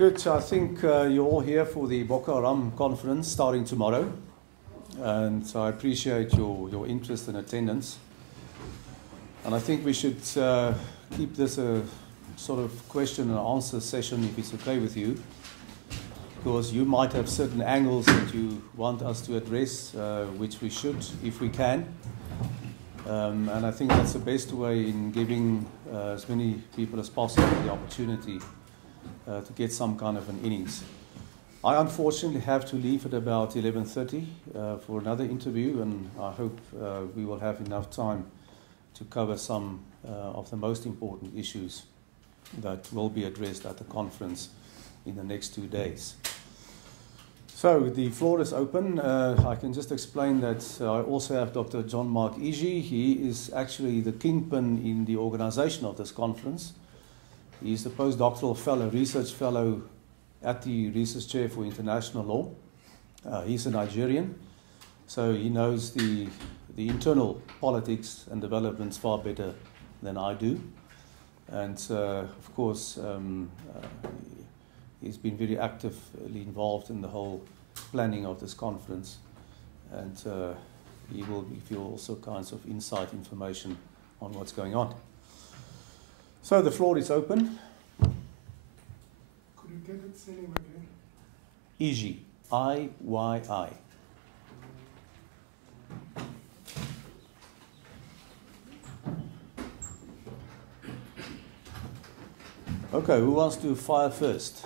Good. I think you're all here for the Boko Haram conference starting tomorrow, and so I appreciate your interest and attendance. And I think we should keep this a sort of question and answer session, if it's okay with you, because you might have certain angles that you want us to address, which we should, if we can. And I think that's the best way in giving as many people as possible the opportunity to get some kind of an innings. I unfortunately have to leave at about 11:30 for another interview, and I hope we will have enough time to cover some of the most important issues that will be addressed at the conference in the next 2 days. So the floor is open. I can just explain that I also have Dr. John-Mark Iyi. He is actually the kingpin in the organization of this conference. He's the post-doctoral fellow, research fellow at the Research Chair for International Law. He's a Nigerian, so he knows the internal politics and developments far better than I do. And of course, he's been very actively involved in the whole planning of this conference, and he will give you also kinds of insight information on what's going on. So the floor is open. Could you get its name again? Iyi, I-Y-I. Okay, who wants to fire first?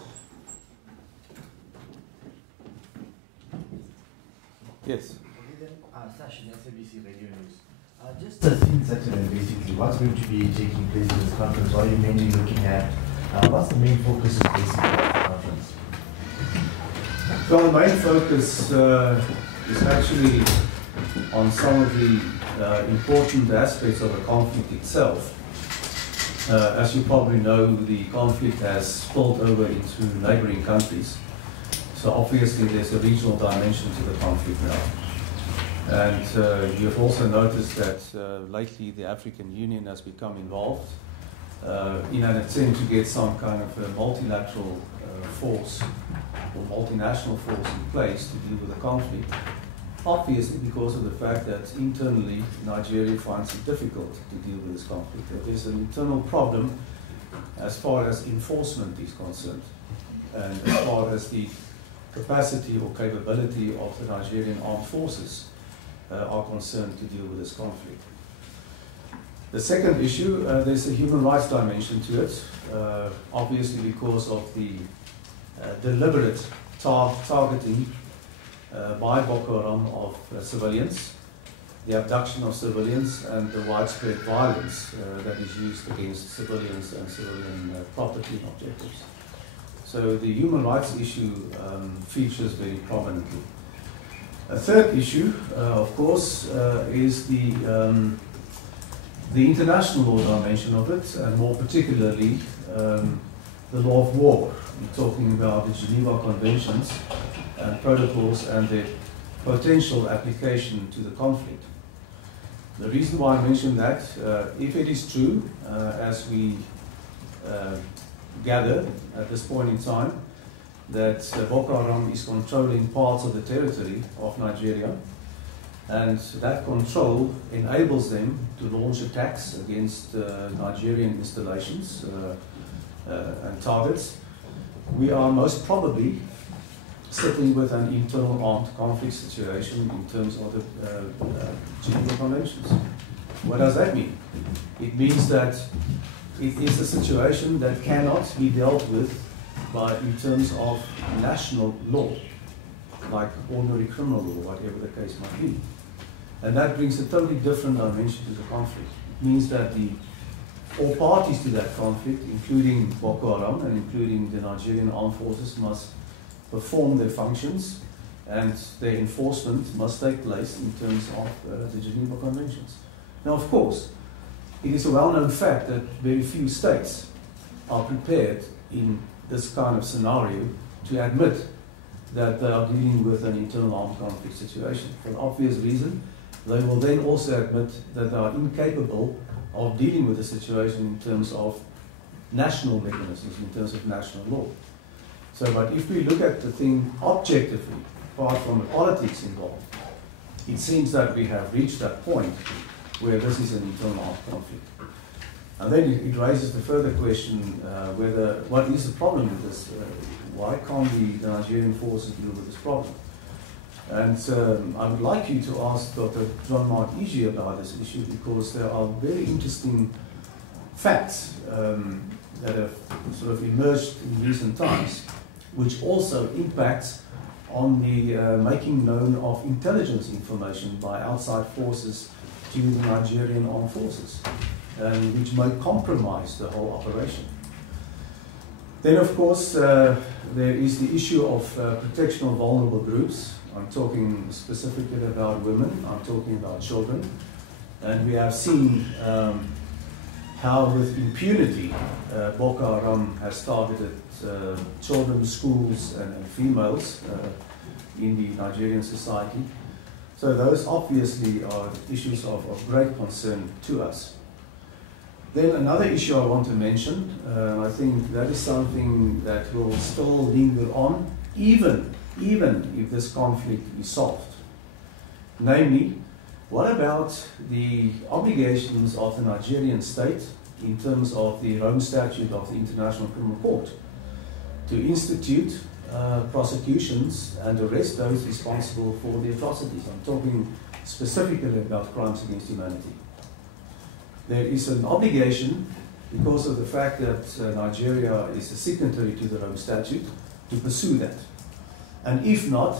Yes. Session, SABC Radio News. Just a scene setting, basically, what's going to be taking place in this conference? What are you mainly looking at? What's the main focus basically of the conference? Well, the main focus is actually on some of the important aspects of the conflict itself. As you probably know, the conflict has spilled over into neighbouring countries. So obviously there's a regional dimension to the conflict now. And you have also noticed that lately the African Union has become involved in an attempt to get some kind of a multilateral force or multinational force in place to deal with the conflict. Obviously because of the fact that internally Nigeria finds it difficult to deal with this conflict. There's an internal problem as far as enforcement is concerned, and as far as the capacity or capability of the Nigerian armed forces are concerned to deal with this conflict. The second issue, there's a human rights dimension to it, obviously because of the deliberate targeting by Boko Haram of civilians, the abduction of civilians, and the widespread violence that is used against civilians and civilian property and objectives. So the human rights issue features very prominently. A third issue, of course, is the international law dimension of it, and more particularly the law of war. We're talking about the Geneva Conventions and protocols and their potential application to the conflict. The reason why I mention that, if it is true, as we gather at this point in time, that Boko Haram is controlling parts of the territory of Nigeria, and that control enables them to launch attacks against Nigerian installations and targets. We are most probably sitting with an internal armed conflict situation in terms of the Geneva Conventions. What does that mean? It means that it is a situation that cannot be dealt with in terms of national law, like ordinary criminal law, whatever the case might be. And that brings a totally different dimension to the conflict. It means that all parties to that conflict, including Boko Haram and including the Nigerian armed forces, must perform their functions, and their enforcement must take place in terms of the Geneva Conventions. Now, of course, it is a well-known fact that very few states are prepared in this kind of scenario to admit that they are dealing with an internal armed conflict situation. For an obvious reason, they will then also admit that they are incapable of dealing with the situation in terms of national mechanisms, in terms of national law. So, but if we look at the thing objectively, apart from the politics involved, it seems that we have reached that point where this is an internal armed conflict. And then it raises the further question what is the problem with this? Why can't the Nigerian forces deal with this problem? And I would like you to ask Dr. John-Mark Iyi about this issue, because there are very interesting facts that have sort of emerged in recent times, which also impacts on the making known of intelligence information by outside forces to the Nigerian armed forces, which may compromise the whole operation. Then, of course, there is the issue of protection of vulnerable groups. I'm talking specifically about women, I'm talking about children. And we have seen how with impunity Boko Haram has targeted children, schools and females in the Nigerian society. So those obviously are issues of great concern to us. Then another issue I want to mention, I think that is something that will still linger on, even if this conflict is solved. Namely, what about the obligations of the Nigerian state in terms of the Rome Statute of the International Criminal Court to institute prosecutions and arrest those responsible for the atrocities? I'm talking specifically about crimes against humanity. There is an obligation, because of the fact that Nigeria is a signatory to the Rome Statute, to pursue that. And if not,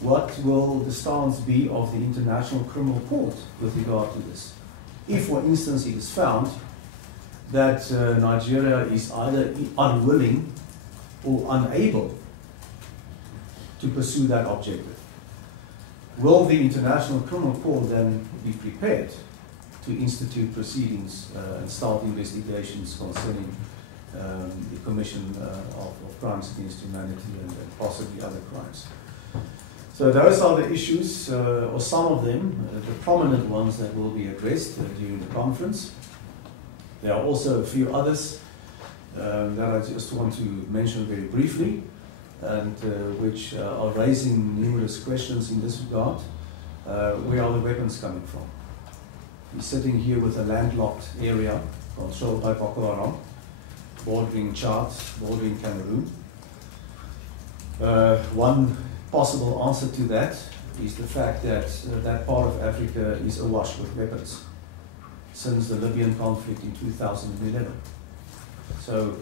what will the stance be of the International Criminal Court with regard to this? If, for instance, it is found that Nigeria is either unwilling or unable to pursue that objective, will the International Criminal Court then be prepared to institute proceedings and start investigations concerning the commission of crimes against humanity and possibly other crimes? So those are the issues, or some of them, the prominent ones that will be addressed during the conference. There are also a few others that I just want to mention very briefly, and which are raising numerous questions in this regard. Where are the weapons coming from? We're sitting here with a landlocked area controlled by Boko Haram, bordering Chad, bordering Cameroon. One possible answer to that is the fact that that part of Africa is awash with weapons since the Libyan conflict in 2011. So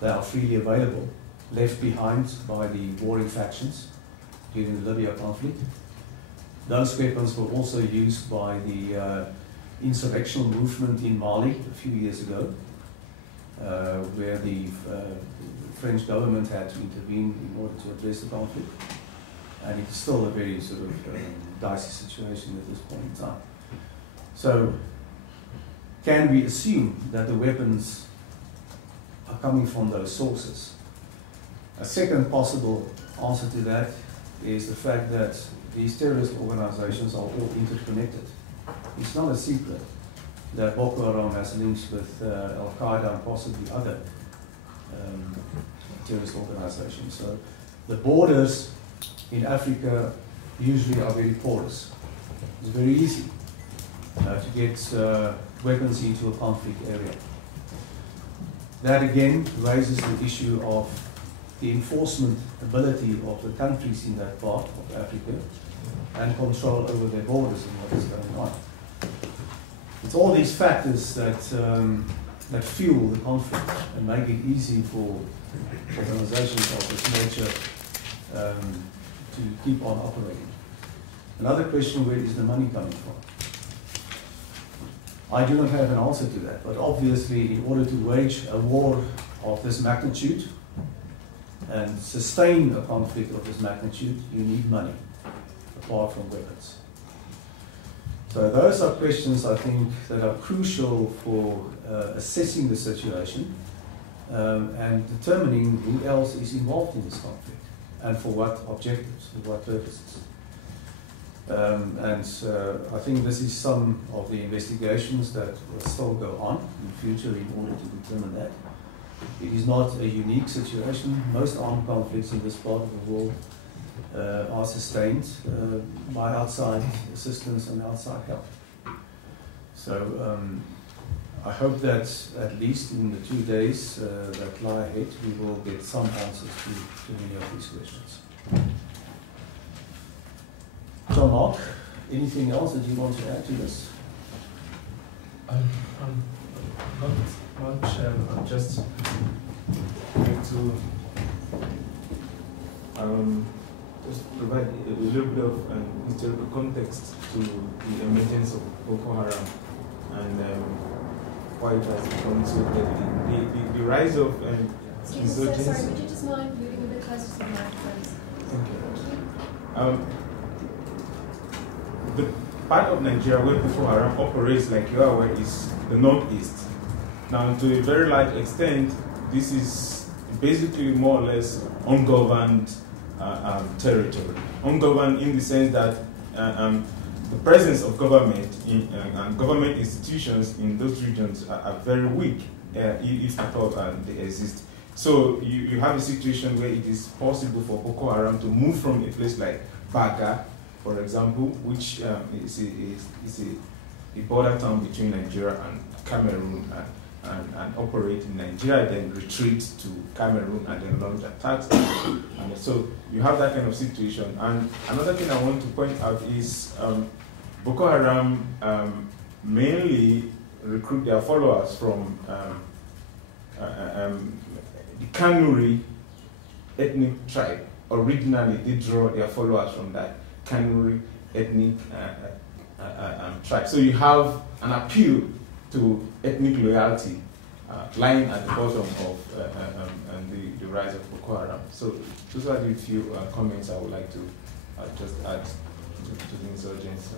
they are freely available, left behind by the warring factions during the Libya conflict. Those weapons were also used by the insurrectional movement in Mali a few years ago, where the French government had to intervene in order to address the conflict. And it's still a very sort of dicey situation at this point in time. So, can we assume that the weapons are coming from those sources? A second possible answer to that is the fact that these terrorist organizations are all interconnected. It's not a secret that Boko Haram has links with Al-Qaeda and possibly other terrorist organizations. So the borders in Africa usually are very porous. It's very easy to get weapons into a conflict area. That again raises the issue of the enforcement ability of the countries in that part of Africa and control over their borders and what is going on. It's all these factors that, that fuel the conflict and make it easy for organizations of this nature to keep on operating. Another question, where is the money coming from? I do not have an answer to that, but obviously in order to wage a war of this magnitude and sustain a conflict of this magnitude, you need money, apart from weapons. So those are questions, I think, that are crucial for assessing the situation and determining who else is involved in this conflict and for what objectives, for what purposes. I think this is some of the investigations that will still go on in the future in order to determine that. It is not a unique situation. Most armed conflicts in this part of the world are sustained by outside assistance and outside help. So I hope that at least in the 2 days that lie ahead, we will get some answers to many of these questions. John-Mark, anything else that you want to add to this? Not much. I'm just going to just provide a little bit of historical context to the emergence of Boko Haram and why it has become so deadly. The rise of insurgencies. Sorry, would you just mind moving a bit closer to the microphones? Thank you. The part of Nigeria where Boko Haram operates, like you are aware, is the northeast. Now, to a very large extent, this is basically more or less ungoverned territory. Ungoverned in the sense that the presence of government and government institutions in those regions are very weak, if at all they exist. So you have a situation where it is possible for Boko Haram to move from a place like Baga, for example, which is a border town between Nigeria and Cameroon, and operate in Nigeria, then retreat to Cameroon and then launch attacks. And so you have that kind of situation. And another thing I want to point out is Boko Haram mainly recruit their followers from the Kanuri ethnic tribe. Originally, they draw their followers from that Kanuri ethnic tribe. So you have an appeal to ethnic loyalty lying at the bottom of the rise of Boko Haram. So those are the few comments I would like to just add to the insurgents.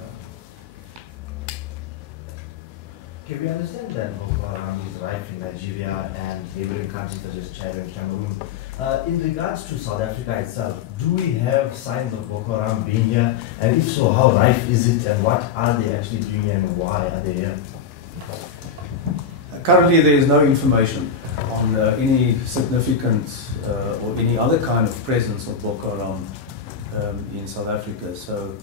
Okay, we understand that Boko Haram is rife in Nigeria and neighbouring countries such as Chad and Cameroon. In regards to South Africa itself, do we have signs of Boko Haram being here? And if so, how rife is it and what are they actually doing and why are they here? Currently, there is no information on any significant or any other kind of presence of Boko Haram in South Africa. So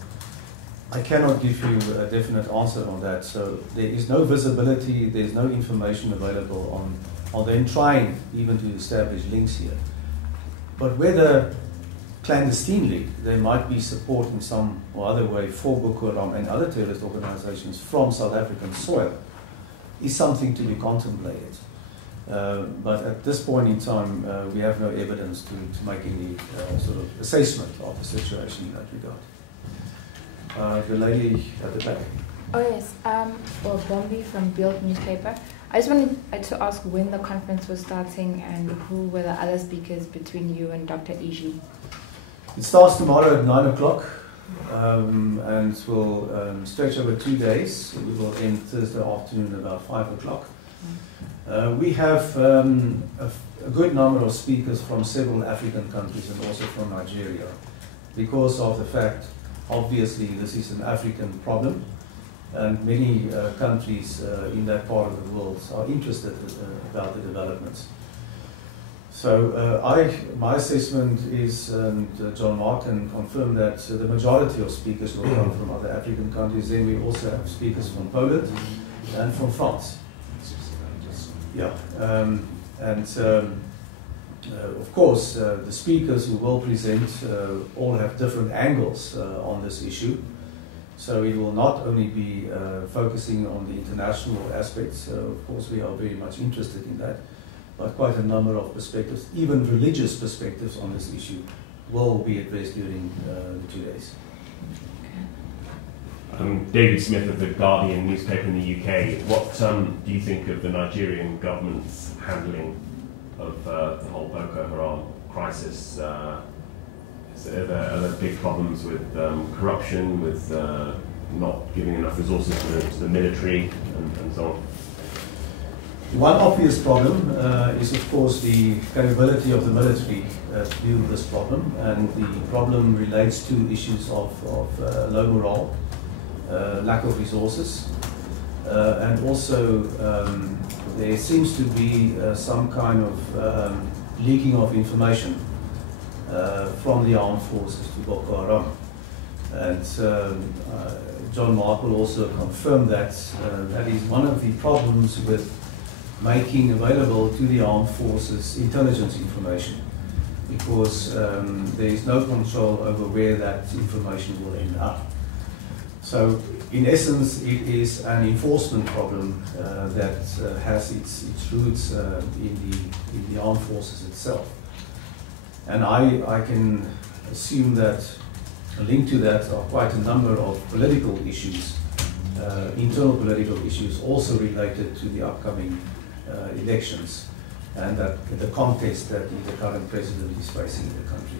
I cannot give you a definite answer on that. So there is no visibility, there is no information available on them trying even to establish links here. But whether clandestinely there might be support in some or other way for Boko Haram and other terrorist organizations from South African soil is something to be contemplated. But at this point in time, we have no evidence to make any sort of assessment of the situation in that regard. The lady at the back. Oh yes, well, Bombi from Build newspaper. I just wanted to ask when the conference was starting and who were the other speakers between you and Dr. Iyi. It starts tomorrow at 9 o'clock and will stretch over 2 days. We will end Thursday afternoon about 5 o'clock. We have a good number of speakers from several African countries and also from Nigeria because of the fact, obviously, this is an African problem. And many countries in that part of the world are interested about the developments. So my assessment is, and John-Mark can confirm that the majority of speakers will come from other African countries. Then we also have speakers from Poland and from France. Yeah, of course, the speakers who will present all have different angles on this issue. So it will not only be focusing on the international aspects, of course we are very much interested in that, but quite a number of perspectives, even religious perspectives on this issue, will be addressed during the 2 days. David Smith of the Guardian newspaper in the UK. What do you think of the Nigerian government's handling of the whole Boko Haram crisis? Are there big problems with corruption, with not giving enough resources to the military, and so on? One obvious problem is, of course, the capability of the military to deal with this problem, and the problem relates to issues of low morale, lack of resources, and also there seems to be some kind of leaking of information from the armed forces to Boko Haram. And John-Mark will also confirm that that is one of the problems with making available to the armed forces intelligence information, because there is no control over where that information will end up. So in essence, it is an enforcement problem that has its roots in the armed forces itself. And I can assume that linked to that are quite a number of political issues, internal political issues also related to the upcoming elections, and that the contest that the current president is facing in the country.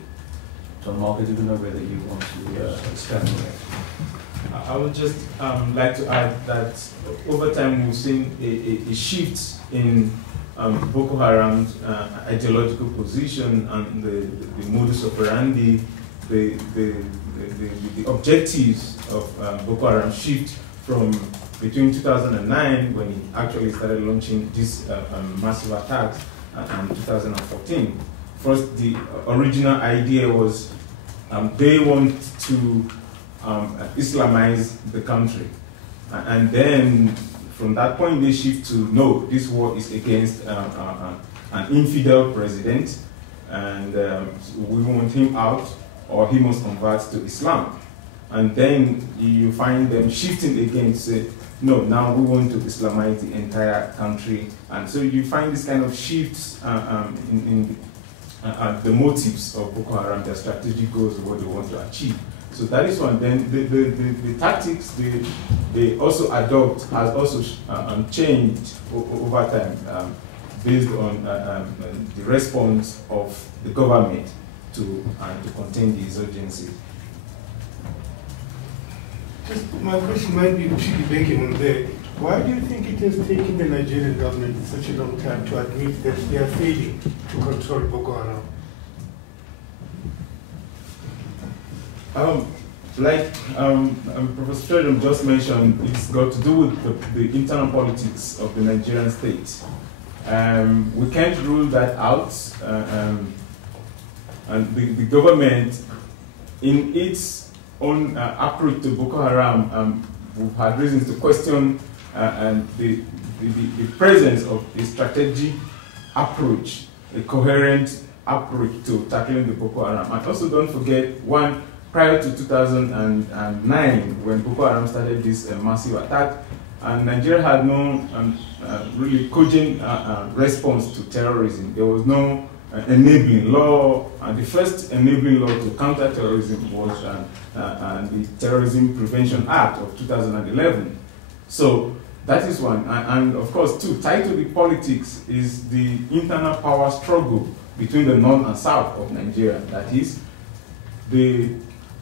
John-Mark, I don't know whether you want to expand on that. I would just like to add that over time we've seen a shift in Boko Haram's ideological position and the modus operandi, the objectives of Boko Haram shift from between 2009, when he actually started launching these massive attacks, and 2014. First, the original idea was they want to Islamize the country. And then from that point they shift to, no, this war is against an infidel president, and we want him out or he must convert to Islam. And then you find them shifting again to say, no, now we want to Islamize the entire country. And so you find this kind of shifts in the motives of Boko Haram, their strategic goals, what they want to achieve. So that is one. Then the tactics they also adopt has also changed over time based on the response of the government to contain the insurgency. Just my question might be piggybacking on that. Why do you think it has taken the Nigerian government such a long time to admit that they are failing to control Boko Haram? Like Prof Strydom just mentioned, it's got to do with the internal politics of the Nigerian state. We can't rule that out, and the government, in its own approach to Boko Haram, we've had reasons to question the presence of a strategic approach, a coherent approach to tackling the Boko Haram. And also don't forget, one, prior to 2009, when Boko Haram started this massive attack, and Nigeria had no really cogent response to terrorism. There was no enabling law, and the first enabling law to counter terrorism was the Terrorism Prevention Act of 2011. So that is one. And of course, two, tied to the politics is the internal power struggle between the north and south of Nigeria. That is, the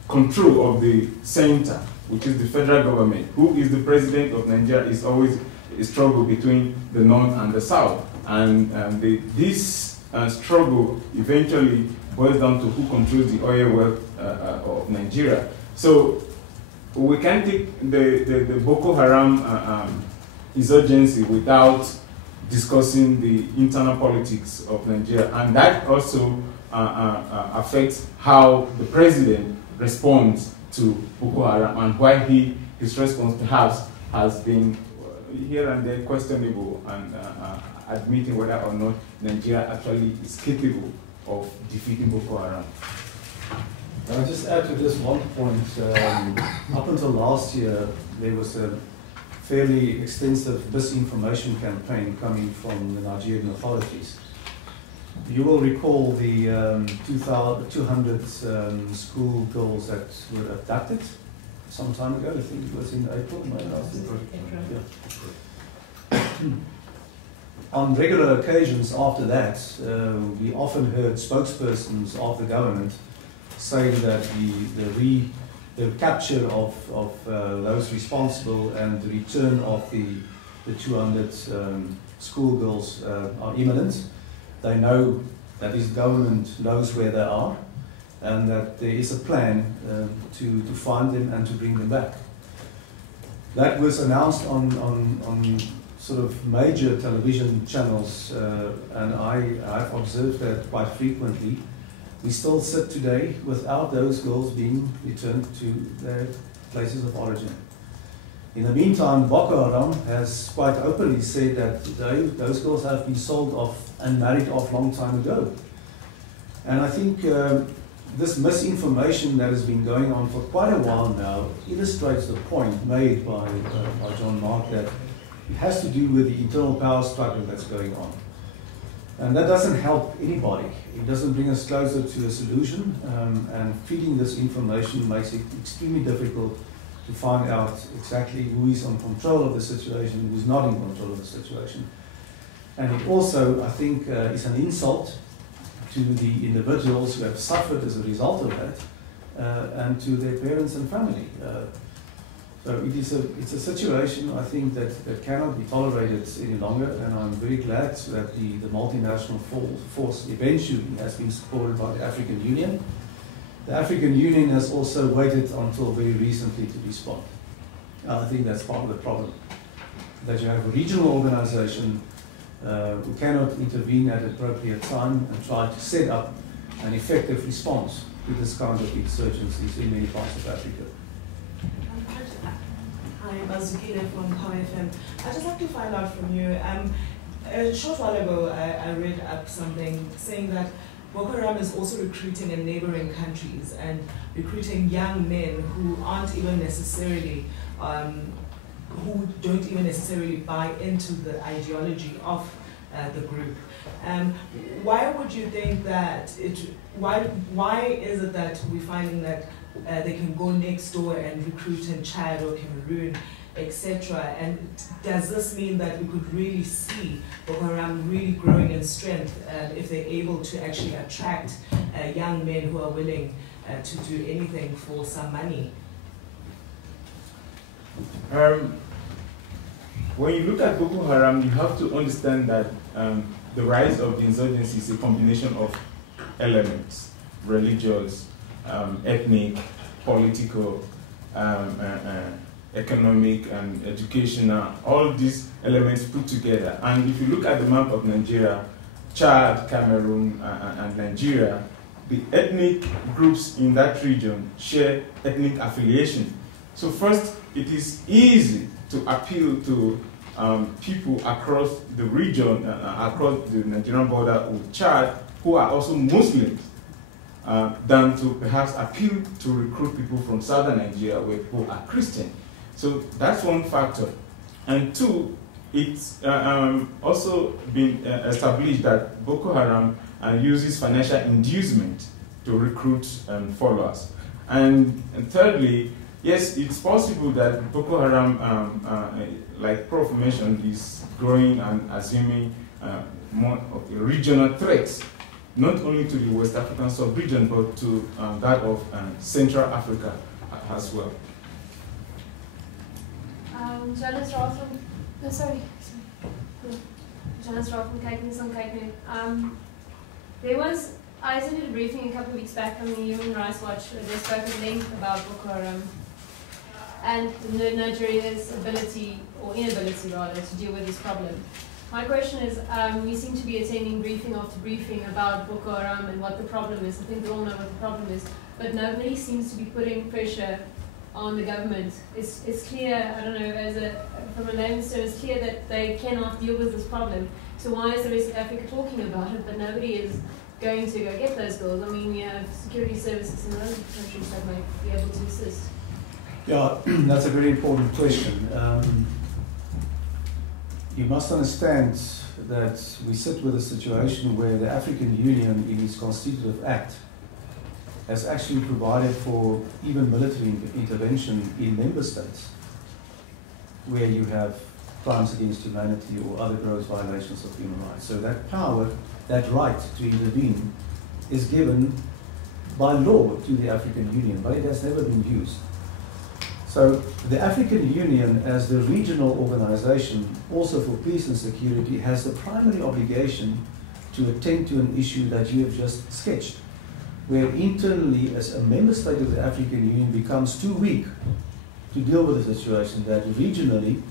control of the center, which is the federal government. Who is the president of Nigeria is always a struggle between the north and the south. And this struggle eventually boils down to who controls the oil wealth of Nigeria. So we can't take the Boko Haram insurgency without discussing the internal politics of Nigeria. And that also affects how the president responds to Boko Haram, and why his response perhaps has been here and there questionable, and admitting whether or not Nigeria actually is capable of defeating Boko Haram. I'll just add to this one point. Up until last year, there was a fairly extensive misinformation campaign coming from the Nigerian authorities. You will recall the 200 school girls that were abducted some time ago. I think it was in April, May last year. Yeah. On regular occasions after that, we often heard spokespersons of the government saying that the capture of those responsible and the return of the 200 schoolgirls are imminent. They know that this government knows where they are, and that there is a plan to find them and to bring them back. That was announced on sort of major television channels, and I've observed that quite frequently. We still sit today without those girls being returned to their places of origin. In the meantime, Boko Haram has quite openly said that those girls have been sold off and married off long time ago. And I think this misinformation that has been going on for quite a while now illustrates the point made by John-Mark that it has to do with the internal power struggle that's going on. And that doesn't help anybody. It doesn't bring us closer to a solution, and feeding this information makes it extremely difficult to find out exactly who is in control of the situation, who is not in control of the situation. And it also, I think, is an insult to the individuals who have suffered as a result of that, and to their parents and family. So it's a situation, I think, that cannot be tolerated any longer, and I'm very glad that the multinational force eventually has been supported by the African Union. The African Union has also waited until very recently to respond. I think that's part of the problem, that you have a regional organization who cannot intervene at an appropriate time and try to set up an effective response to this kind of insurgencies in many parts of Africa. Hi, I'm Bazukina from Power FM. I'd just like to find out from you, a short while ago I read up something saying that Boko Haram is also recruiting in neighbouring countries and recruiting young men who aren't even necessarily, who don't even necessarily buy into the ideology of the group. Why would you think that why is it that we're finding that they can go next door and recruit in Chad or Cameroon, etc.? And does this mean that we could really see Boko Haram really growing in strength if they're able to actually attract young men who are willing to do anything for some money? When you look at Boko Haram, you have to understand that the rise of the insurgency is a combination of elements: religious, ethnic, political, economic, and educational, all these elements put together. And if you look at the map of Nigeria, Chad, Cameroon, and Nigeria, the ethnic groups in that region share ethnic affiliation. So first, it is easy to appeal to people across the region, across the Nigerian border with Chad, who are also Muslims, than to perhaps appeal to recruit people from southern Nigeria where people are Christian. So that's one factor. And two, it's also been established that Boko Haram uses financial inducement to recruit followers. And thirdly, yes, it's possible that Boko Haram, like Prof mentioned, is growing and assuming more of regional threats, not only to the West African sub-region, but to that of Central Africa as well. Janice Roth from, no, sorry. Janice Roth from Cape. There was, I attended a briefing a couple of weeks back from the Human Rights Watch where they spoke at length about Boko Haram and Nigeria's ability, or inability rather, to deal with this problem. My question is, we seem to be attending briefing after briefing about Boko Haram and what the problem is. I think we all know what the problem is, but nobody seems to be putting pressure on the government. It's clear, I don't know, from a layman's term, it's clear that they cannot deal with this problem. So why is the rest of Africa talking about it, but nobody is going to go get those girls? I mean, we have security services in other countries that might be able to assist. Yeah, that's a very important question. You must understand that we sit with a situation where the African Union, in its Constitutive Act, has actually provided for even military intervention in member states where you have crimes against humanity or other gross violations of human rights. So that power, that right to intervene, is given by law to the African Union, but it has never been used. So the African Union, as the regional organization, also for peace and security, has the primary obligation to attend to an issue that you have just sketched, where internally, as a member state of the African Union becomes too weak to deal with the situation, that regionally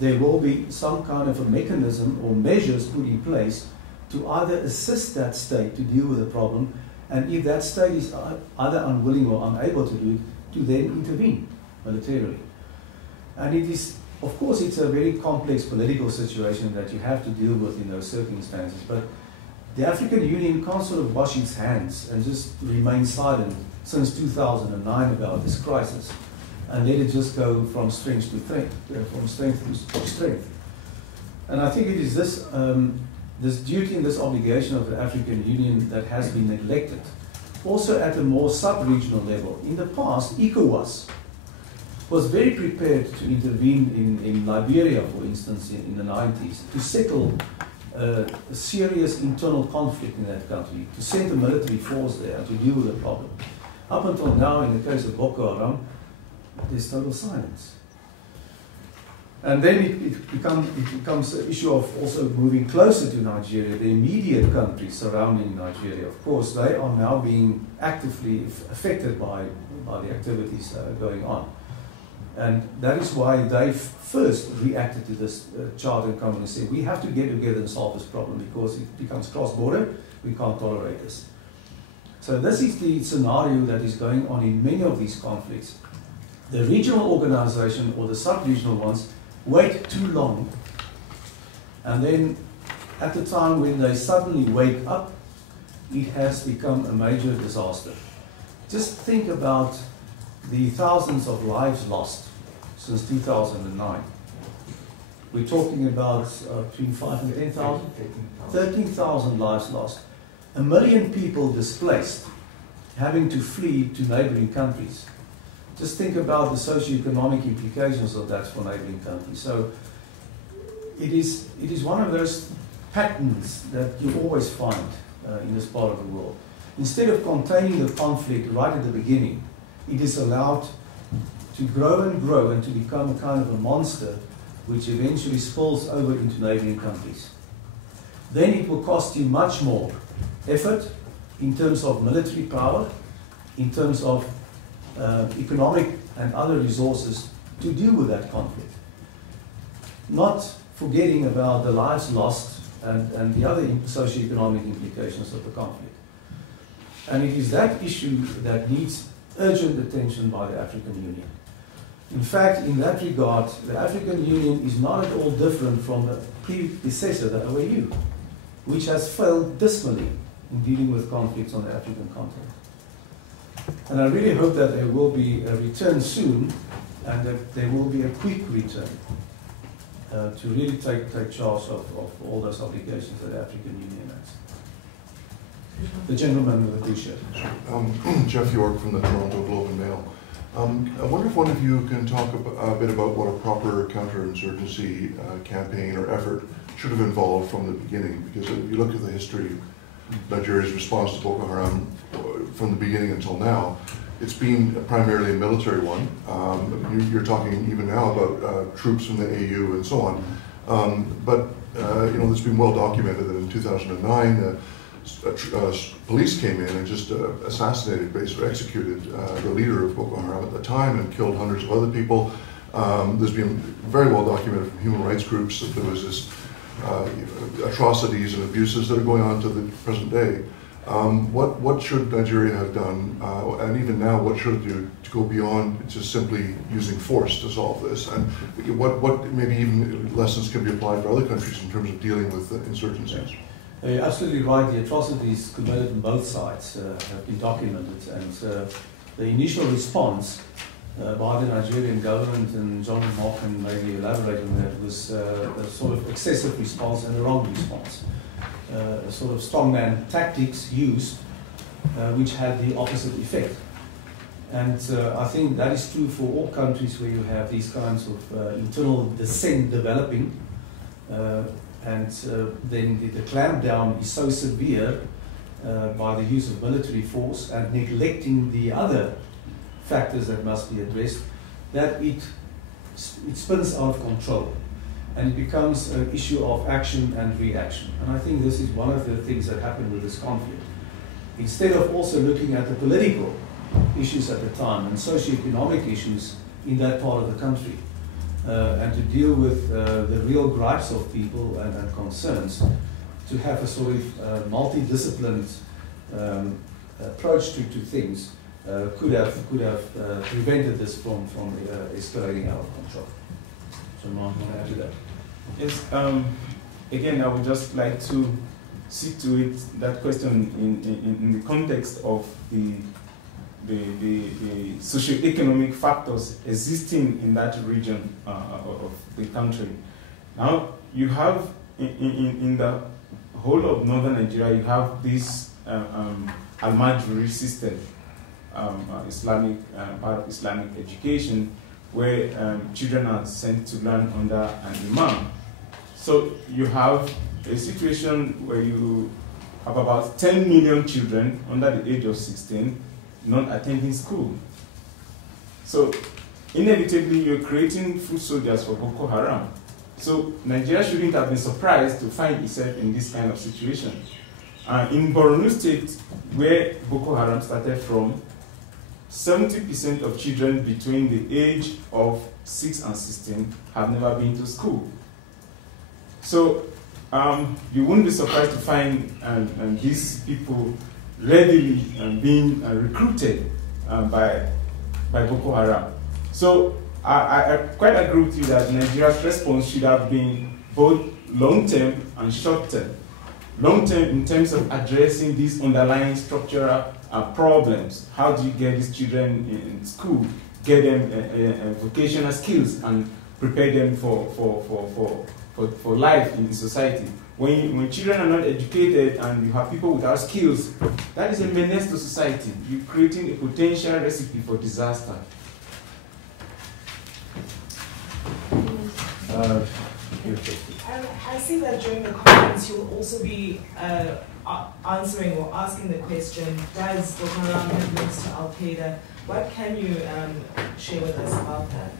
there will be some kind of a mechanism or measures put in place to either assist that state to deal with the problem, and if that state is either unwilling or unable to do it, to then intervene militarily. And it is, of course, it's a very complex political situation that you have to deal with in those circumstances, but the African Union can't sort of wash its hands and just remain silent since 2009 about this crisis and let it just go from strength to strength, to strength. And I think it is this, this duty and this obligation of the African Union that has been neglected. Also at a more sub-regional level. In the past, ECOWAS was very prepared to intervene in Liberia, for instance, in the 90s, to settle a serious internal conflict in that country, to send a military force there to deal with the problem. Up until now, in the case of Boko Haram, there's total silence. And then it becomes an issue of also moving closer to Nigeria, the immediate countries surrounding Nigeria. Of course, they are now being actively affected by the activities that are going on. And that is why they first reacted to this Chad and Cameroon and said, we have to get together and solve this problem because it becomes cross-border, we can't tolerate this. So this is the scenario that is going on in many of these conflicts. The regional organization or the sub-regional ones wait too long, and then at the time when they suddenly wake up, it has become a major disaster. Just think about the thousands of lives lost since 2009. We're talking about between 5 and 10,000? 13,000 lives lost. 1 million people displaced, having to flee to neighboring countries. Just think about the socio-economic implications of that for neighboring countries. So it is one of those patterns that you always find in this part of the world. Instead of containing the conflict right at the beginning, it is allowed to grow and to become a kind of a monster which eventually spills over into neighboring countries. Then it will cost you much more effort in terms of military power, in terms of economic and other resources to deal with that conflict. Not forgetting about the lives lost and the other socio-economic implications of the conflict. And it is that issue that needs urgent attention by the African Union. In fact, in that regard, the African Union is not at all different from the predecessor, the OAU, which has failed dismally in dealing with conflicts on the African continent. And I really hope that there will be a return soon, and that there will be a quick return to really take charge of all those obligations that the African Union has. The gentleman with the blue shirt. Jeff York from the Toronto Globe and Mail. I wonder if one of you can talk a bit about what a proper counterinsurgency campaign or effort should have involved from the beginning, because if you look at the history of Nigeria's response to Boko Haram from the beginning until now, it's been primarily a military one. You're talking even now about troops from the AU and so on. But you know, it's been well documented that in 2009, police came in and just assassinated, basically executed the leader of Boko Haram at the time and killed hundreds of other people. There's been very well documented from human rights groups that there was this atrocities and abuses that are going on to the present day. What should Nigeria have done, and even now, what should it do to go beyond just simply using force to solve this? And what maybe even lessons can be applied to other countries in terms of dealing with insurgencies? You're absolutely right. The atrocities committed on both sides have been documented, and the initial response by the Nigerian government, and John-Mark can maybe elaborate on that, was a sort of excessive response and a wrong response. A sort of strongman tactics used, which had the opposite effect. And I think that is true for all countries where you have these kinds of internal dissent developing, and then the clampdown is so severe by the use of military force and neglecting the other factors that must be addressed, that it spins out of control. And it becomes an issue of action and reaction. And I think this is one of the things that happened with this conflict. Instead of also looking at the political issues at the time and socio-economic issues in that part of the country. And to deal with the real gripes of people and concerns, to have a sort of multidisciplined approach to things could have prevented this from escalating out of control. So Mark, can I add to that? Yes. Again, I would just like to see to it that question in the context of the socio-economic factors existing in that region of the country. Now, you have in the whole of northern Nigeria, you have this Al-Majri system, Islamic part of Islamic education, where children are sent to learn under an imam. So you have a situation where you have about 10 million children under the age of 16 not attending school. So inevitably you're creating foot soldiers for Boko Haram. So Nigeria shouldn't have been surprised to find itself in this kind of situation. In Borno State, where Boko Haram started from, 70% of children between the age of 6 and 16 have never been to school. So you wouldn't be surprised to find these people readily being recruited by Boko Haram. So I quite agree with you that Nigeria's response should have been both long-term and short-term. Long-term in terms of addressing these underlying structural problems. How do you get these children in school, get them vocational skills and prepare them for life in society? When children are not educated and you have people without skills, that is a menace to society. You're creating a potential recipe for disaster. I see that during the conference you'll also be answering or asking the question, does Boko Haram have links to Al-Qaeda? What can you share with us about that?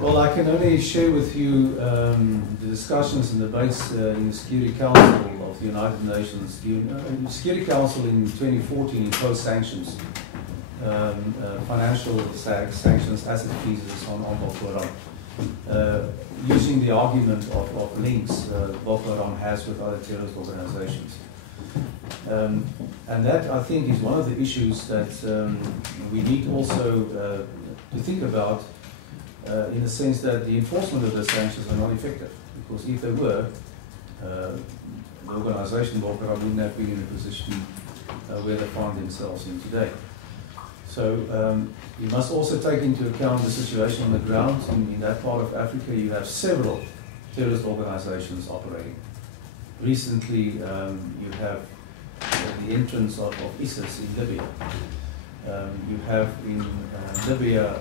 Well, I can only share with you the discussions and debates in the Security Council of the United Nations. The Security Council in 2014 imposed sanctions, financial sanctions, asset freezes on Boko Haram, using the argument of links Boko Haram has with other terrorist organizations. And that, I think, is one of the issues that we need also to think about, in the sense that the enforcement of the sanctions are not effective. Because if they were, the organization Boko Haram wouldn't have been in a position where they find themselves in today. So you must also take into account the situation on the ground. In that part of Africa, you have several terrorist organizations operating. Recently, you have the entrance of ISIS in Libya. You have in Libya,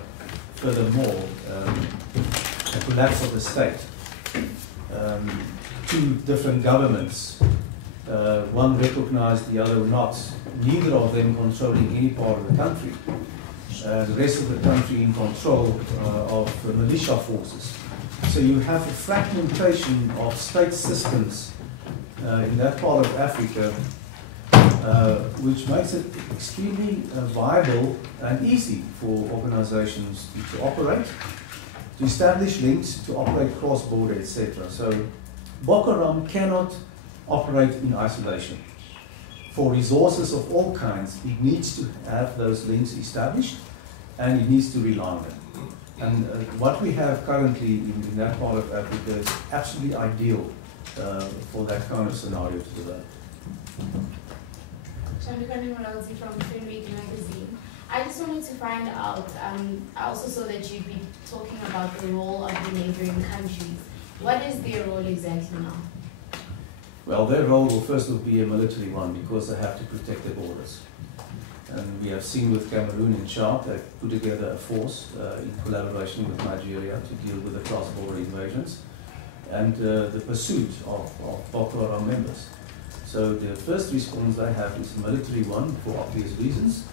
furthermore, a collapse of the state. Two different governments, one recognized, the other not, neither of them controlling any part of the country. The rest of the country in control of the militia forces. So you have a fragmentation of state systems in that part of Africa, which makes it extremely viable and easy for organizations to operate, to establish links, to operate cross-border, etc. So Boko Haram cannot operate in isolation. For resources of all kinds, it needs to have those links established, and it needs to rely on them. And what we have currently in that part of Africa is absolutely ideal for that kind of scenario to develop. From Film Week magazine. I just wanted to find out, I also saw that you'd be talking about the role of the neighbouring countries. What is their role exactly now? Well, their role will first be a military one, because they have to protect their borders. And we have seen with Cameroon and Chad, they've put together a force in collaboration with Nigeria to deal with the cross-border invasions and the pursuit of Boko Haram members. So the first response they have is a military one for obvious reasons.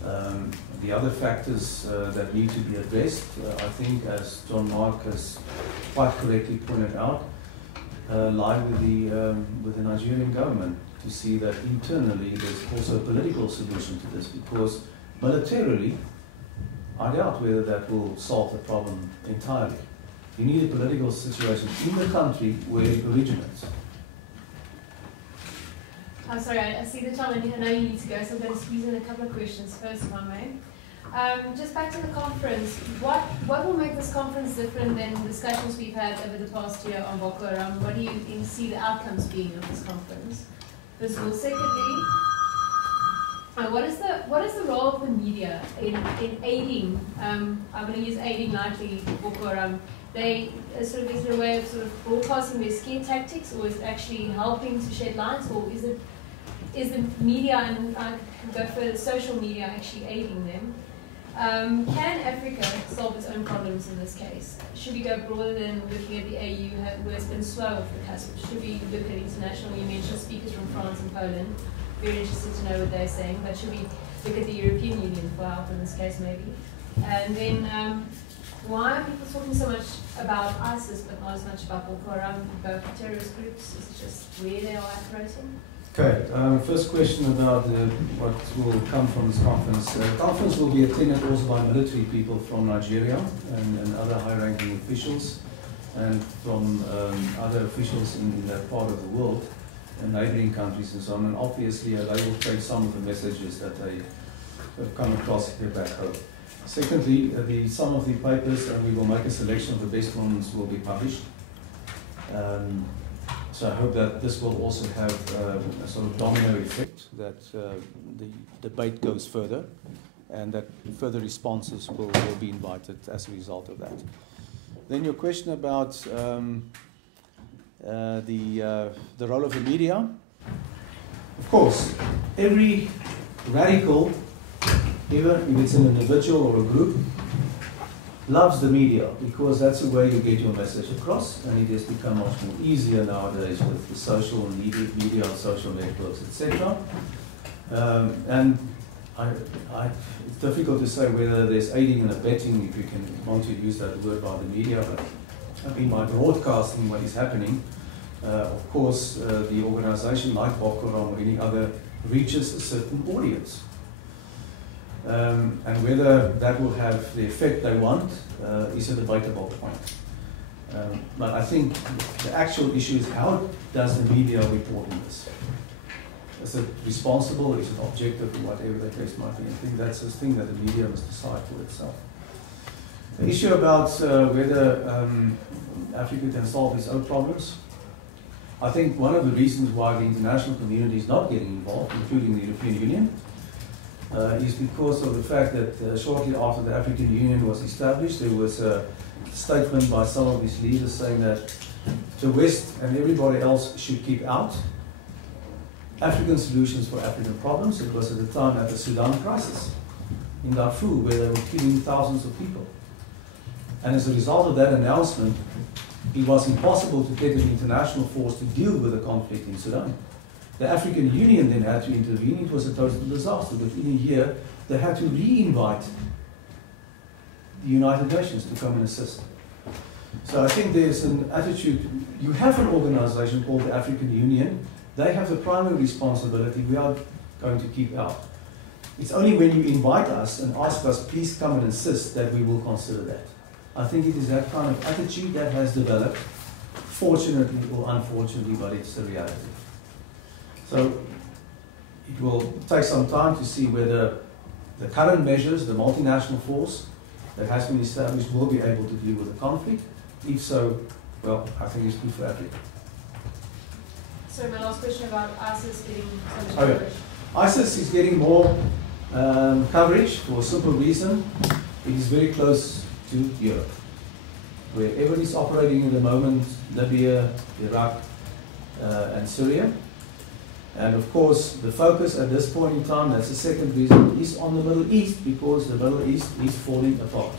The other factors that need to be addressed, I think, as John-Mark has quite correctly pointed out, lie with the Nigerian government, to see that internally there's also a political solution to this, because militarily I doubt whether that will solve the problem entirely. You need a political situation in the country where it originates. I'm sorry, I see the time. I know you need to go, so I'm going to squeeze in a couple of questions first, if I may. Just back to the conference, what will make this conference different than discussions we've had over the past year on Boko Haram? What do you see the outcomes being of this conference? First of all. Secondly, what is the role of the media in aiding, I'm going to use aiding lightly, Boko Haram? Is it a way of sort of broadcasting their scare tactics, or is it actually helping to shed light, or is the media, and I can go further, social media actually aiding them? Can Africa solve its own problems in this case? Should we go broader than looking at the AU, where it's been slow off the cusp? Should we look at international? You mentioned speakers from France and Poland. Very interested to know what they're saying. But should we look at the European Union for help in this case, maybe? And then, why are people talking so much about ISIS but not as much about Boko Haram, both terrorist groups? Is it just where they are operating? Okay, first question about what will come from this conference. The conference will be attended also by military people from Nigeria and other high-ranking officials, and from other officials in that part of the world, and neighbouring countries and so on. And obviously they will take some of the messages that they have come across here back home. Secondly, some of the papers, and we will make a selection of the best ones, will be published. So I hope that this will also have a sort of domino effect, that the debate goes further, and that further responses will be invited as a result of that. Then your question about the role of the media. Of course, every radical, even if it's an individual or a group, loves the media, because that's the way you get your message across, and it has become much more easier nowadays with the social media, social networks, etc. And it's difficult to say whether there's aiding and abetting, if you want to use that word, by the media, but I mean by broadcasting what is happening. Of course, the organization like Boko Haram or any other reaches a certain audience. And whether that will have the effect they want is a debatable point. But I think the actual issue is, how does the media report on this? Is it responsible, is it objective, or whatever the case might be? I think that's the thing that the media must decide for itself. The issue about whether Africa can solve its own problems, I think one of the reasons why the international community is not getting involved, including the European Union, is because of the fact that shortly after the African Union was established, there was a statement by some of its leaders saying that the West and everybody else should keep out African solutions for African problems. It was at the time at the Sudan crisis in Darfur, where they were killing thousands of people. And as a result of that announcement, it was impossible to get an international force to deal with the conflict in Sudan. The African Union then had to intervene. It was a total disaster. Within a year, they had to re-invite the United Nations to come and assist. So I think there's an attitude. You have an organization called the African Union. They have the primary responsibility. We are going to keep out. It's only when you invite us and ask us, please come and assist, that we will consider that. I think it is that kind of attitude that has developed, fortunately or unfortunately, but it's the reality. So it will take some time to see whether the current measures, the multinational force that has been established, will be able to deal with the conflict. If so, well, I think it's good for Africa. So my last question about ISIS getting so much coverage. ISIS is getting more coverage for a simple reason. It is very close to Europe, where everybody's operating at the moment, Libya, Iraq, and Syria. And of course, the focus at this point in time, that's the second reason, is on the Middle East, because the Middle East is falling apart.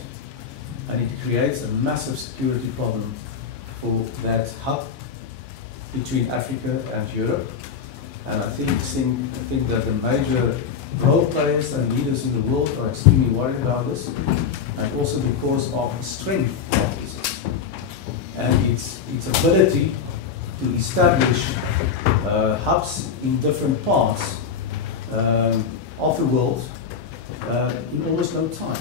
And it creates a massive security problem for that hub between Africa and Europe. And I think that the major role players and leaders in the world are extremely worried about this, and also because of the strength of ISIS and its ability to establish hubs in different parts of the world in almost no time.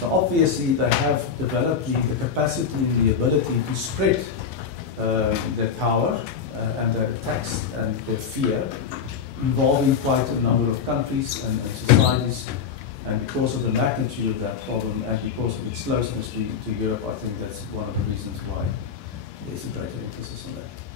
So obviously they have developed the capacity and the ability to spread their power and their attacks and their fear, involving quite a number of countries and societies. And because of the magnitude of that problem and because of its closeness to Europe, I think that's one of the reasons why there's a greater emphasis on that.